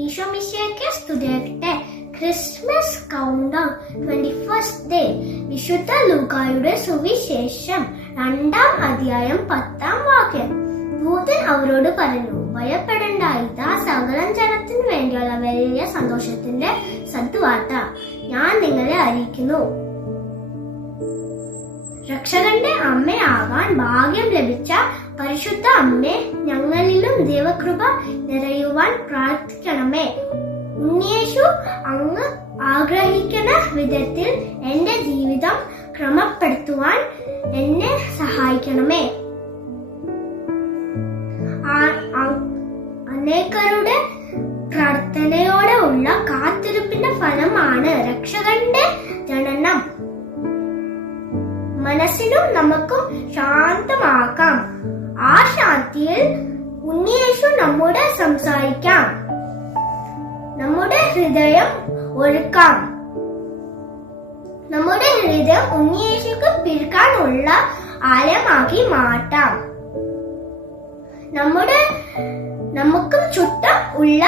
ഈശോ മിശിഹായ്ക്ക് സ്തുതിയാകട്ടെ. Christmas count down 21st day. വിശുദ്ധ ലൂക്കായുടെ സുവിശേഷം 2-ാം അധ്യായം 10-ാം വാക്യം. ദൂതൻ അവരോട് പറഞ്ഞു, ഭയപ്പെടേണ്ട, ഇതാ സകലം ജനത്തിനു വേണ്ടിയുള്ള വലിയ സന്തോഷത്തിന്റെ സദ്വാർത്ത ഞാൻ നിങ്ങളെ അറിയിക്കുന്നു. രക്ഷകന്റെ അമ്മയാകാൻ ഭാഗ്യം ലഭിച്ച പരിശുദ്ധ അമ്മേ, ഞങ്ങളിലും ദൈവകൃപ നിറയുവാൻ പ്രാർത്ഥിക്കണമേ. ഉണ്ണിയേശു അങ്ങ് ആഗ്രഹിക്കുന്ന വിധത്തിൽ എന്റെ ജീവിതം ക്രമപ്പെടുത്തുവാൻ എന്നെ സഹായിക്കണമേ. അനേകരുടെ പ്രാർത്ഥനയോടെ ഉള്ള കാത്തിരിപ്പിന്റെ ഫലമാണ് രക്ഷകന്റെ ജനനം. മനസ്സിനും നമുക്കും ശാന്തമാക്കാം. ആ ശാന്തിയിൽ ഉണ്ണിയേശു നമ്മോട് സംസാരിക്കാം. നമ്മുടെ ഹൃദയം ഒരുക്കാം. നമ്മുടെ ഹൃദയം ഉണ്ണിയേശുക്ക് പിടിക്കാനുള്ള ആലയമാക്കി മാറ്റാം. നമുക്ക് ചുറ്റും ഉള്ള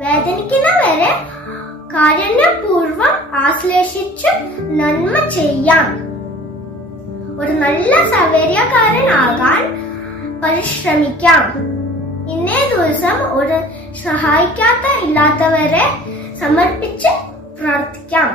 വേദനിക്കുന്നവരെ കാരുണ്യപൂർവ്വം ആശ്ലേഷിച്ച് നന്മ ചെയ്യാം. ഒരു നല്ല സൗകര്യക്കാരനാകാൻ പരിശ്രമിക്കാം. ഇന്നേ ദിവസം ഒരു സഹായിക്കാത്ത ഇല്ലാത്തവരെ സമർപ്പിച്ച് പ്രാർത്ഥിക്കാം.